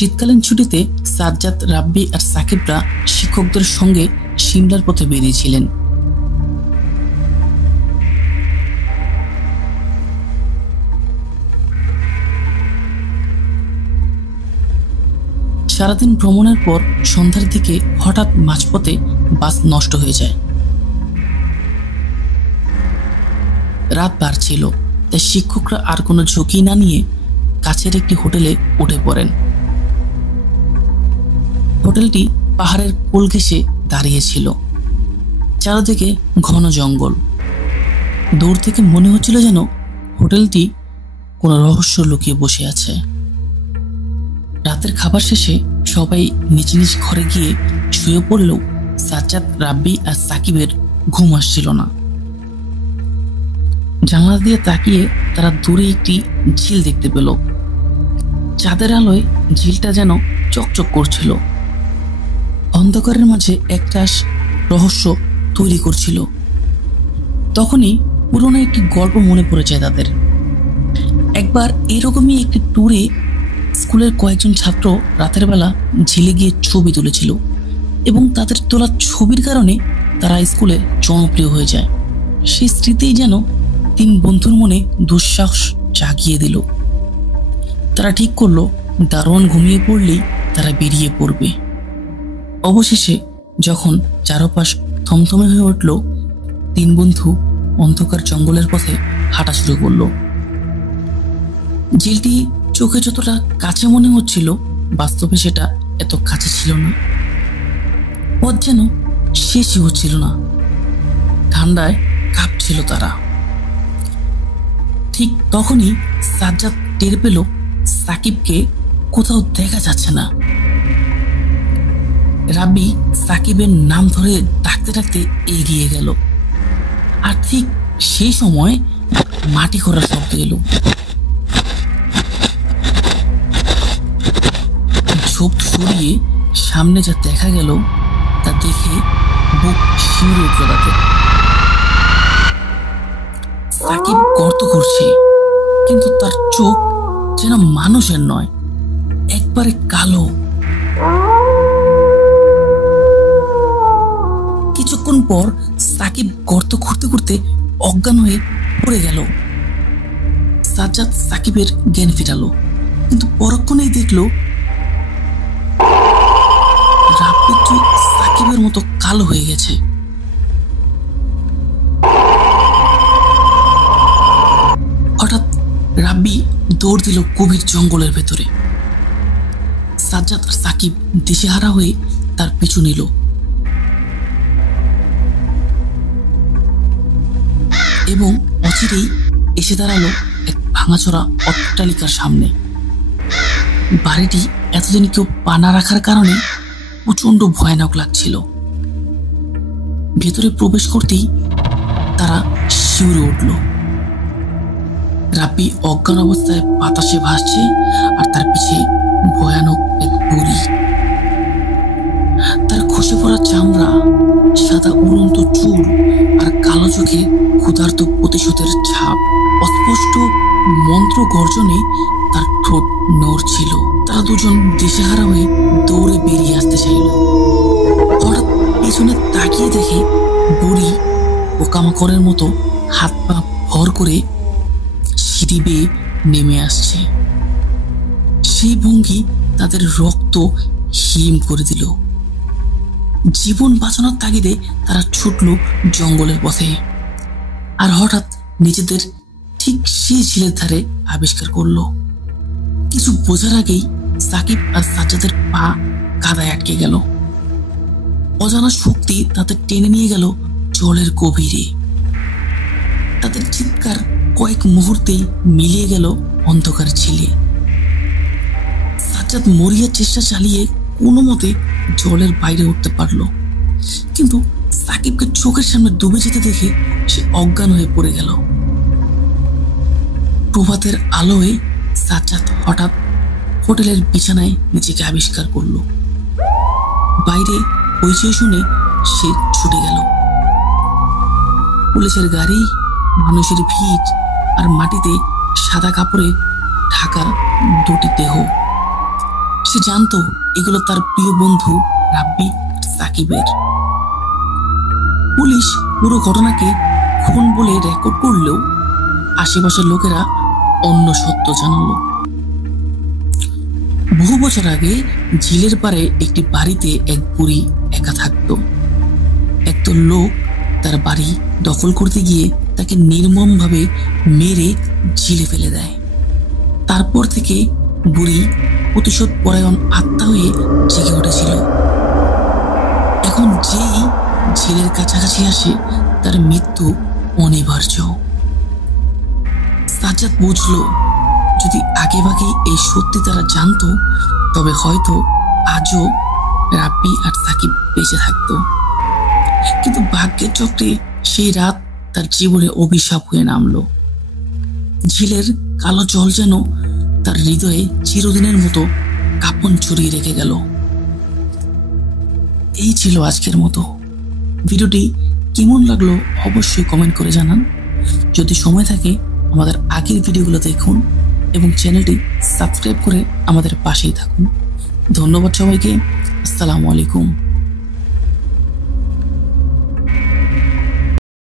শীতকালীন ছুটিতে সাজ্জাদ, রাব্বি আর সাকিবরা শিক্ষকদের সঙ্গে সিমলার পথে বেরিয়েছিলেন। সারাদিন ভ্রমণের পর সন্ধ্যার দিকে হঠাৎ মাঝপথে বাস নষ্ট হয়ে যায়। রাত বাড়ছিল, তাই শিক্ষকরা আর কোনো ঝুঁকি না নিয়ে কাছের একটি হোটেলে উঠে পড়েন। হোটেলটি পাহাড়ের কোল ঘেঁষে দাঁড়িয়েছিল, চারদিকে ঘন জঙ্গল। দূর থেকে মনে হচ্ছিল যেন হোটেলটি কোনো রহস্য লুকিয়ে বসে আছে। রাতের খাবার শেষে সবাই নিজ নিজ ঘরে গিয়ে শুয়ে পড়লেও সাজ্জাদ, রাব্বি আর সাকিবের ঘুম আসছিল না। জানালা দিয়ে তাকিয়ে তারা দূরে একটি ঝিল দেখতে পেল। চাঁদের আলোয় ঝিলটা যেন চকচক করছিল, অন্ধকারের মাঝে একটা রহস্য তৈরি করছিল। তখনই পুরনো একটি গল্প মনে পড়ে যায় তাদের। একবার এরকমই একটি ট্যুরে স্কুলের কয়েকজন ছাত্র রাতের বেলা ঝিলে গিয়ে ছবি তুলেছিল এবং তাদের তোলা ছবির কারণে তারা স্কুলে জনপ্রিয় হয়ে যায়। সেই স্মৃতিই যেন তিন বন্ধুর মনে দুঃসাহস জাগিয়ে দিল। তারা ঠিক করলো দারোয়ান ঘুমিয়ে পড়লেই তারা বেরিয়ে পড়বে। অবশেষে যখন চারপাশ থমথমে হয়ে উঠল, তিন বন্ধু অন্ধকার জঙ্গলের পথে হাঁটা শুরু করলো। ঝিলটি চোখে যতটা কাছে মনে হচ্ছিল, বাস্তবে সেটা এত কাছে ছিল না। পথ যেন শেষই হচ্ছিল না, ঠান্ডায় কাঁপছিল তারা। ঠিক তখনই সাজ্জাদ টের পেল সাকিবকে কোথাও দেখা যাচ্ছে না। রাব্বি সাকিবের নাম ধরে ডাকতে ডাকতে এগিয়ে গেল, আর ঠিক সেই সময় মাটি খোঁড়ার শব্দ এলো। ঝোপ সরিয়ে সামনে যা দেখা গেল তা দেখে বুক শিউরে উঠল তাদের। সাকিব গর্ত করছে, কিন্তু তার চোখ যেন মানুষের নয়, একবারে কালো। কিছুক্ষণ পর সাকিব গর্ত খুঁড়তে খুঁড়তে অজ্ঞান হয়ে পড়ে গেল। সাজ্জাদ সাকিবের জ্ঞান ফিরালো, কিন্তু পরক্ষণেই দেখলো রাব্বির চোখ সাকিবের মতো কালো হয়ে গেছে। হঠাৎ রাব্বি দৌড় দিল গভীর জঙ্গলের ভেতরে। সাজ্জাদ আর সাকিব দিশেহারা হয়ে তার পিছু নিল। এবং অচিরেই এসে দাঁড়ালো এক ভাঙাচোরা অট্টালিকার সামনে। বাড়িটি এতদিন কেউ পানা রাখার কারণে প্রচন্ড ভয়ানক লাগছিল। ভেতরে প্রবেশ করতেই তারা শিউরে উঠল। রাব্বি অজ্ঞান অবস্থায় বাতাসে ভাসছে, আর তার পিছে ভয়ানক এক বুড়ি। তার খসে পড়া চামড়া, সাদা উড়ন্ত চুল আর কালো চোখে ক্ষুধার্ত প্রতিশোধের ছাপ। অস্পষ্ট মন্ত্র গর্জনে তার ঠোঁট নড়ছিল। তারা দুজন দিশেহারা হয়ে দৌড়ে বেরিয়ে আসতে চাইল। হঠাৎ পেছনে তাকিয়ে দেখে বুড়ি পোকামাকড়ের মতো হাত পা ভর করে সিঁড়ি বেয়ে নেমে আসছে। সেই ভঙ্গি তাদের রক্ত হিম করে দিল। জীবন বাঁচানোর তাগিদে তারা ছুটল জঙ্গলের পথে। আর হঠাৎ নিজেদের ঠিক সেই ঝিলের ধারে আবিষ্কার করলো। কিছু বোঝার আগেই সাকিব আর সাজ্জাদের পা কাদায় আটকে গেল। অজানা শক্তি তাদের টেনে নিয়ে গেল জলের গভীরে। তাদের চিৎকার কয়েক মুহূর্তেই মিলিয়ে গেল অন্ধকার ঝিলে। সাজ্জাদ মরিয়ার চেষ্টা চালিয়ে কোনো মতে জলের বাইরে উঠতে পারলো, কিন্তু সাকিবকে চোখের সামনে ডুবে যেতে দেখে সে অজ্ঞান হয়ে পড়ে গেল। প্রভাতের আলোয় সাজ্জাদ হঠাৎ হোটেলের বিছানায় নিজেকে আবিষ্কার করলো। বাইরে হইচই শুনে সে ছুটে গেল। পুলিশের গাড়ি, মানুষের ভিড় আর মাটিতে সাদা কাপড়ে ঢাকা দুটি দেহ। সে জানতো এগুলো তার প্রিয় বন্ধু রাব্বি সাকিবের। পুলিশ পুরো ঘটনাকে খুন বলে রেকর্ড করলেও আশেপাশের লোকেরা অন্য সত্য জানালো। বহু বছর আগে ঝিলের পাড়ে একটি বাড়িতে এক বুড়ি একা থাকতো। একদল লোক তার বাড়ি দখল করতে গিয়ে তাকে নির্মমভাবে মেরে ঝিলে ফেলে দেয়। তারপর থেকে বুড়ি প্রতিশোধ পরায়ণ আত্মা হয়ে জেগে উঠেছিল। এখন যেই ঝিলের কাছাকাছি আসে তার মৃত্যু অনিবার্য। সাজ্জাদ বুঝল, যদি আগেভাগে এই সত্যি তারা জানতো তবে হয়তো আজও রাব্বি আর সাকিব বেঁচে থাকতো। কিন্তু ভাগ্যের চক্রে সেই রাত তার জীবনে অভিশাপ হয়ে নামলো। ঝিলের কালো জল যেন তার হৃদয়ে চিরদিনের মতো কাঁপন ছড়িয়ে রেখে গেল। এই ছিল আজকের মতো। ভিডিওটি কেমন লাগলো অবশ্যই কমেন্ট করে জানান। যদি সময় থাকে আমাদের আগের ভিডিওগুলো দেখুন এবং চ্যানেলটি সাবস্ক্রাইব করে আমাদের পাশেই থাকুন। ধন্যবাদ সবাইকে। আসসালামু আলাইকুম।